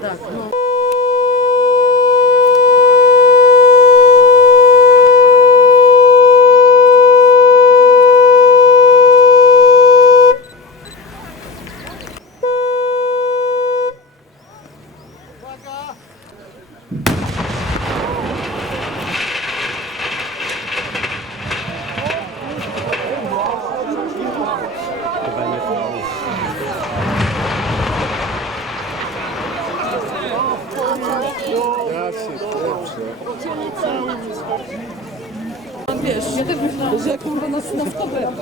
Так, ну... Wiesz, ja też myślałam, że kurwa nas naftowe.